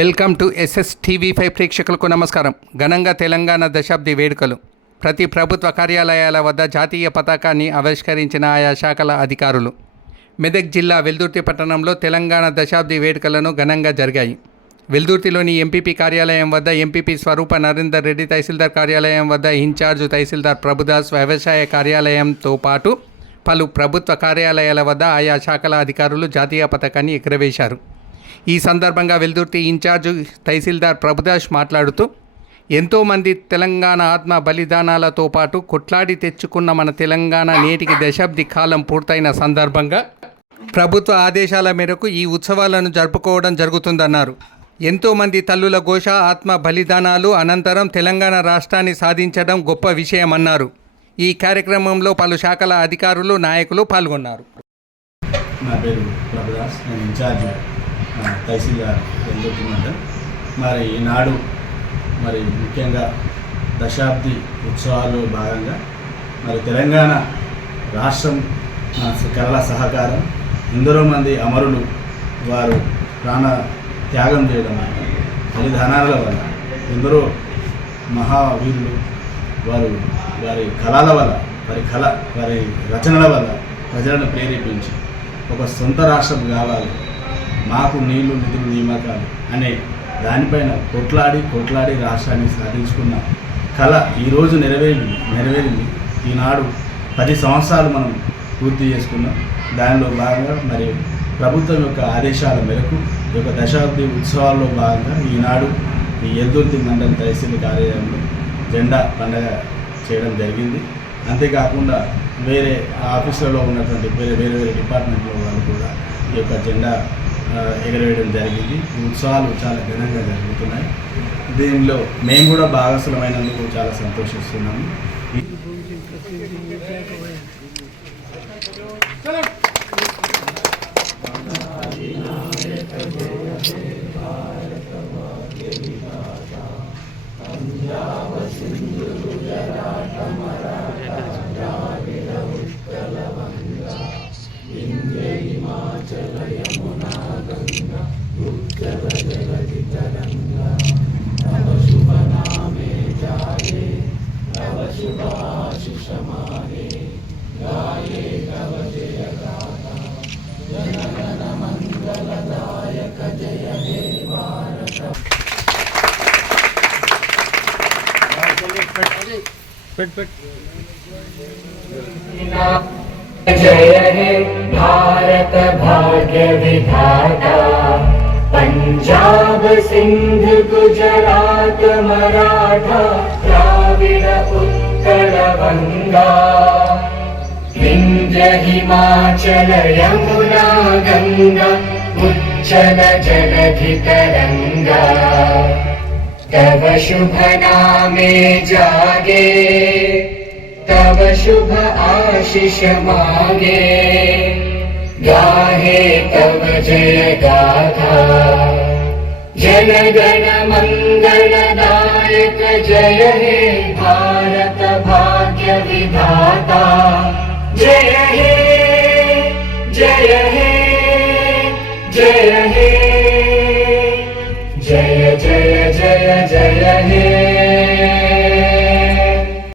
Welcome to SSTV5 ప్రేక్షకులకు నమస్కారం. ఘనంగా తెలంగాణ దశాబ్ది వేడుకలు. ప్రతి ప్రభుత్వ కార్యాలయాల వద్ద జాతీయ పతాకాన్ని ఆవిష్కరించిన ఆయా శాఖల అధికారులు. మెదక్ జిల్లా వెల్దుర్తి పట్టణంలో తెలంగాణ దశాబ్ది వేడుకలను ఘనంగా జరిగాయి. వెల్దుర్తిలోని ఎంపీపీ కార్యాలయం వద్ద ఎంపీపీ స్వరూప నరేందర్ రెడ్డి, తహసీల్దార్ కార్యాలయం వద్ద ఇన్ఛార్జు తహసీల్దార్ ప్రభుదాస్, వ్యవసాయ కార్యాలయంతో పాటు పలు ప్రభుత్వ కార్యాలయాల వద్ద ఆయా శాఖల అధికారులు జాతీయ పతాకాన్ని ఎగురవేశారు. ఈ సందర్భంగా వెల్దుర్తి ఇన్ఛార్జు తహసీల్దార్ ప్రభుదాస్ మాట్లాడుతూ, ఎంతోమంది తెలంగాణ ఆత్మ బలిదానాలతో పాటు కొట్లాడి తెచ్చుకున్న మన తెలంగాణ నేటికి దశాబ్ది కాలం పూర్తయిన సందర్భంగా ప్రభుత్వ ఆదేశాల మేరకు ఈ ఉత్సవాలను జరుపుకోవడం జరుగుతుందన్నారు. ఎంతోమంది తల్లుల ఘోష, ఆత్మ బలిదానాలు అనంతరం తెలంగాణ రాష్ట్రాన్ని సాధించడం గొప్ప విషయమన్నారు. ఈ కార్యక్రమంలో పలు శాఖల అధికారులు, నాయకులు పాల్గొన్నారు. నా పేరు ప్రభుదాస్, నేను ఇన్ఛార్జ్ తహసీల్దార్ వెల్దుర్తి మండలం. మరి ఈనాడు ముఖ్యంగా దశాబ్ది ఉత్సవాల్లో భాగంగా తెలంగాణ రాష్ట్రం కళల సహకారం, ఎందరో మంది అమరులు వారు ప్రాణ త్యాగం చేయడం వల్ల, బలిదానాల వల్ల, ఎందరో మహావీరులు వారి కళల వల్ల, వారి రచనల వల్ల ప్రజలను ప్రేరేపించి ఒక సొంత రాష్ట్రం కావాలి, మాకు నీళ్లు, నిధులు, నియామకాలు అనే దానిపైన కొట్లాడి రాష్ట్రాన్ని సాధించుకున్న కళ ఈరోజు నెరవేరింది. ఈనాడు 10 సంవత్సరాలు మనం పూర్తి చేసుకున్నాం. దానిలో భాగంగా ప్రభుత్వం యొక్క ఆదేశాల మేరకు ఈ యొక్క దశాబ్ది ఉత్సవాల్లో భాగంగా ఈనాడు ఈ వెల్దుర్తి మండల తహసీల్ కార్యాలయంలో జెండా పండగ చేయడం జరిగింది. అంతేకాకుండా వేరే ఆఫీసులలో ఉన్నటువంటి వేరే డిపార్ట్మెంట్లో వాళ్ళు కూడా ఈ యొక్క జెండా ఎగరవేయడం జరిగింది. ఈ ఉత్సవాలు చాలా ఘనంగా జరుగుతున్నాయి. దీనిలో మేము కూడా భాగస్వామైనందుకు చాలా సంతోషిస్తున్నాము. जय हे भारत भाग्य विधाता, पंजाब सिंध गुजरात मराठा द्राविड़ उत्कल गंगा, विंध्य हिमाचल यमुना गंगा उच्चल जलधि तरंगा, तव शुभ नामे जागे, तव शुभ आशीष मांगे, गाहे तव जय गाथा, जन गण मंगल दायक जय हे भारत भाग्य विधाता, जय हे